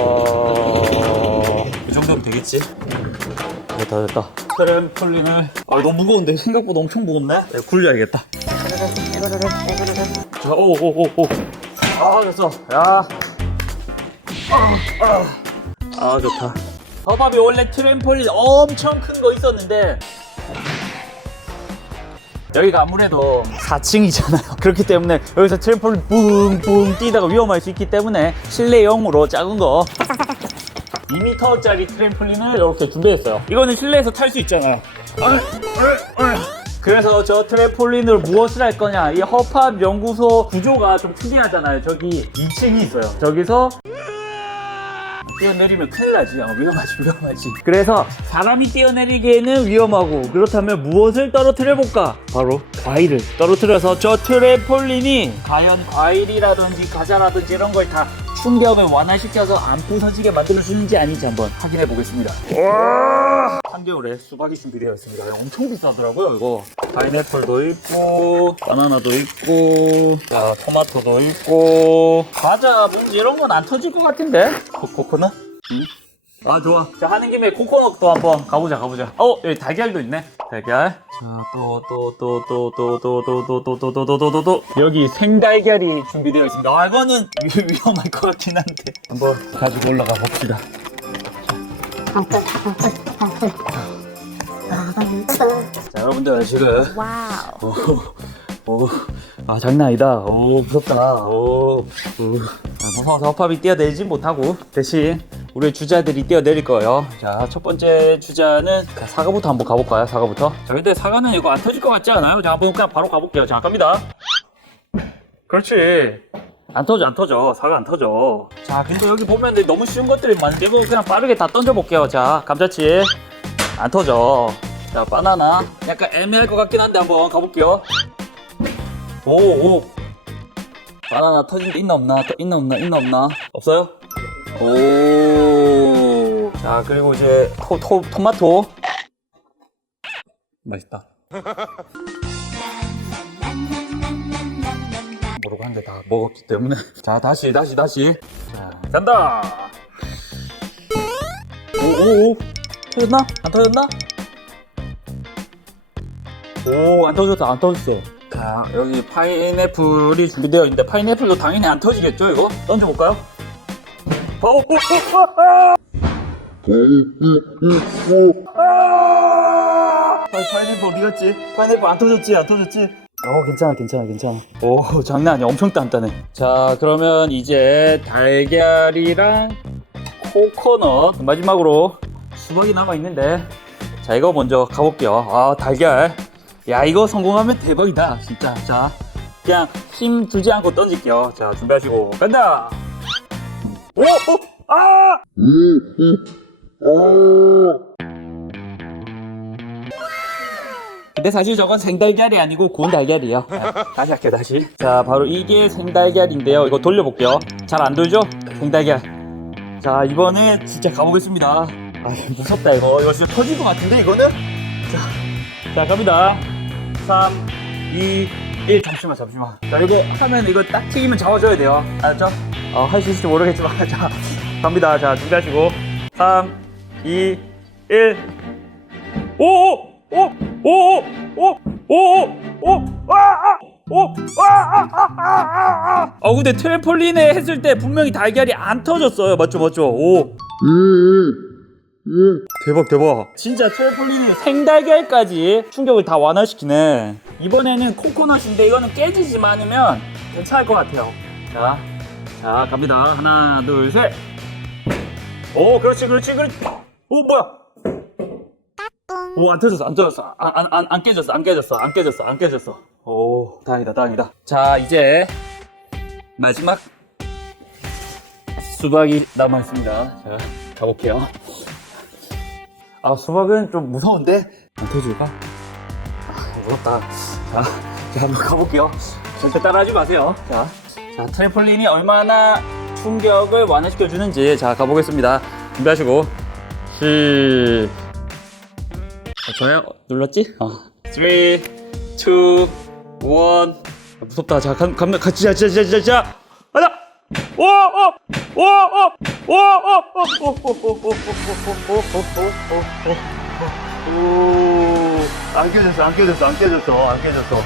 어... 이 정도면 되겠지? 됐다 됐다 트램폴린을 아 너무 무거운데 생각보다 엄청 무겁네 내가 굴려야겠다 자, 오, 오, 오, 오. 아, 됐어. 야. 아, 아. 아, 좋다. 허밥이 원래 트램폴린 엄청 큰 거 있었는데, 여기가 아무래도 4층이잖아요. 그렇기 때문에 여기서 트램폴린 뿡뿡 뛰다가 위험할 수 있기 때문에 실내용으로 작은 거 2m짜리 트램폴린을 이렇게 준비했어요. 이거는 실내에서 탈 수 있잖아요. 그래서 저 트램폴린을 무엇을 할 거냐? 이 허팝 연구소 구조가 좀 특이하잖아요. 저기 2층이 있어요. 저기서 뛰어내리면 큰일 나지. 어, 위험하지, 위험하지. 그래서 사람이 뛰어내리기에는 위험하고 그렇다면 무엇을 떨어뜨려 볼까? 바로 과일을 떨어뜨려서 저 트램폴린이 과연 과일이라든지 과자라든지 이런 걸 다 충격을 완화시켜서 안 부서지게 만들어주는지 아닌지 한번 확인해 보겠습니다. 한겨울에 수박이 준비되어 있습니다. 엄청 비싸더라고요, 이거. 파인애플도 있고, 바나나도 있고, 자, 토마토도 있고, 과자, 뭔지 이런 건 안 터질 것 같은데? 코, 코코넛? 응? 아, 좋아. 자, 하는 김에 코코넛도 한번 가보자, 가보자. 어, 여기 달걀도 있네. 달걀. 자, 또, 또, 또, 또, 또, 또, 또, 또, 또, 또, 또, 또, 또, 또, 또. 여기 생달걀이 준비되어 있습니다. 아, 이거는 위- 위험할 것 같긴 한데. 한번 가지고 올라가 봅시다. 자, 여러분들 지금 와우. 오, 오, 아 장난 아니다. 오 무섭다. 오, 오. 아, 무서워서 허팝이 뛰어내지 못하고 대신 우리 주자들이 뛰어내릴 거예요. 자, 첫 번째 주자는 자, 사과부터 한번 가볼까요? 사과부터. 자, 근데 사과는 이거 안 터질 것 같지 않아요? 자, 한번 그냥 바로 가볼게요. 자, 갑니다. 그렇지. 안 터져, 안 터져. 사과 안 터져. 자, 근데 여기 보면 너무 쉬운 것들이 많은데 이거 그냥 빠르게 다 던져볼게요. 자, 감자칩. 안 터져. 자, 바나나. 약간 애매할 것 같긴 한데 한번 가볼게요. 오, 오. 바나나 터진 데 있나 없나? 또 있나 없나? 있나 없나? 없어요? 오. 자, 그리고 이제 토, 토, 토마토. 맛있다. 모르고 한대다 먹었기 때문에. 자, 다시, 다시, 다시. 자, 간다. 오, 오, 오. 터졌나? 안 터졌나? 오, 안 터졌다, 안 터졌어. 자, 여기 파인애플이 준비되어 있는데, 파인애플도 당연히 안 터지겠죠, 이거? 던져볼까요? 아, 파인애플 어디 갔지? 파인애플 안 터졌지? 안 터졌지? 어, 괜찮아, 괜찮아, 괜찮아. 오, 장난 아니야. 엄청 단단해. 자, 그러면 이제 달걀이랑 코코넛 마지막으로 수박이 남아 있는데 자 이거 먼저 가볼게요 아 달걀 야 이거 성공하면 대박이다 진짜 자 그냥 힘 주지 않고 던질게요 자 준비하시고 간다 오! 오! 아! 근데 사실 저건 생달걀이 아니고 구운 달걀이에요. 자, 다시 할게요 다시. 자 바로 이게 생달걀인데요. 이거 돌려볼게요. 잘 안 돌죠? 생달걀. 자 이번에 진짜 가보겠습니다. 아 무섭다 이거. 이거 진짜 터질 것 같은데 이거는? 자, 자 갑니다. 3 2 1 잠시만 잠시만. 자 이거 하면 이거 딱 튀기면 잡아줘야 돼요. 알았죠? 어, 할 수 있을지 모르겠지만 자 갑니다 자 준비하시고 3 2 1 오오 오! 오! 오! 오! 오! 아! 아! 오! 아! 아! 아! 아! 아! 아! 어 근데 트램폴린에 했을 때 분명히 달걀이 안 터졌어요 맞죠 맞죠 오 대박 대박 진짜 트램폴린이 생달걀까지 충격을 다 완화시키네 이번에는 코코넛인데 이거는 깨지지만 않으면 괜찮을 것 같아요 자, 자 갑니다 하나 둘 셋 오 그렇지 그렇지 그렇지 오 뭐야 오, 안 터졌어, 안 터졌어. 안, 안, 안, 안 깨졌어, 안 깨졌어, 안 깨졌어, 안 깨졌어. 오, 다행이다, 다행이다. 자, 이제 마지막 수박이 남아있습니다. 자, 가볼게요. 아, 수박은 좀 무서운데? 안 터질까? 아, 무섭다. 자, 자, 한번 가볼게요. 절대 따라하지 마세요. 자, 자, 트램폴린이 얼마나 충격을 완화시켜 주는지, 자, 가보겠습니다. 준비하시고, 시, 어, 좋아요 눌렀지? 어. 3, 2, 1 무섭다 자 감, 감, 같이 자, 자, 자, 자, 자 가자! 오! 오, 오, 오, 오, 오, 오, 오, 오, 오, 오, 오, 오, 오, 오, 안 깨졌어, 안 깨졌어, 안 깨졌어, 안 깨졌어.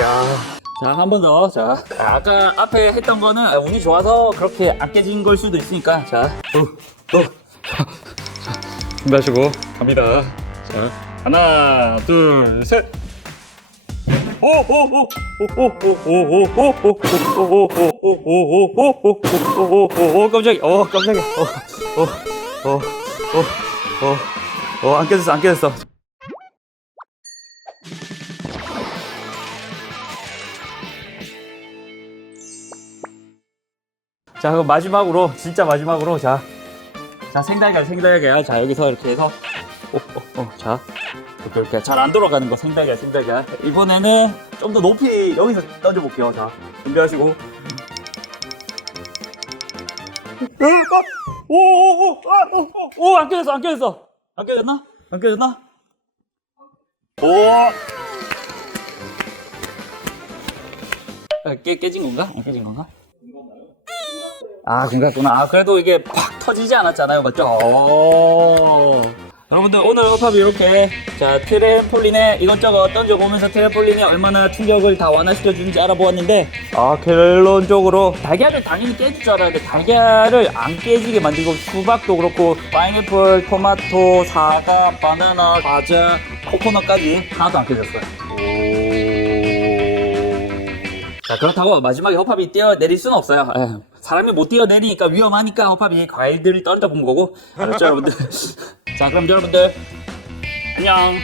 야. 자, 한 번 더. 자, 아까 앞에 했던 거는 운이 좋아서 그렇게 안 깨진 걸 수도 있으니까. 자, 어, 어. 자, 준비하시고 갑니다. 자, 하나, 둘, 셋. 깨졌어. 자, 그럼 마지막으로, 진짜 마지막으로, 자. 자, 생달걀, 생달걀. 자, 여기서 이렇게 해서, 어, 어, 어, 자. 이렇게, 이렇게 잘 안 돌아가는 거, 생달걀, 생달걀. 이번에는 좀 더 높이 여기서 던져 볼게요. 자, 준비하시고. 오, 오, 오, 아, 안 깨졌어, 안 깨졌어. 안 깨졌나? 안 깨졌나? 오. 아, 깨, 깨진 건가? 안 깨진 건가? 아, 그렇구나. 아, 그래도 이게 팍 터지지 않았잖아요. 맞죠? 오. 여러분들, 오늘 어팝이 이렇게, 자, 트램폴린에 이것저것 던져보면서 트램폴린이 얼마나 충격을 다 완화시켜 주는지 알아보았는데, 아, 결론적으로, 달걀을 당연히 깨질 줄 알았는데, 달걀을 안 깨지게 만들고, 수박도 그렇고, 파인애플, 토마토, 사과, 바나나, 과자, 코코넛까지 하나도 안 깨졌어요. 오. 자, 그렇다고 마지막에 허팝이 뛰어내릴 수는 없어요. 에휴, 사람이 못 뛰어내리니까 위험하니까 허팝이 과일들을 던져본 거고. 알았죠, 여러분들? 자, 그럼 여러분들, 안녕.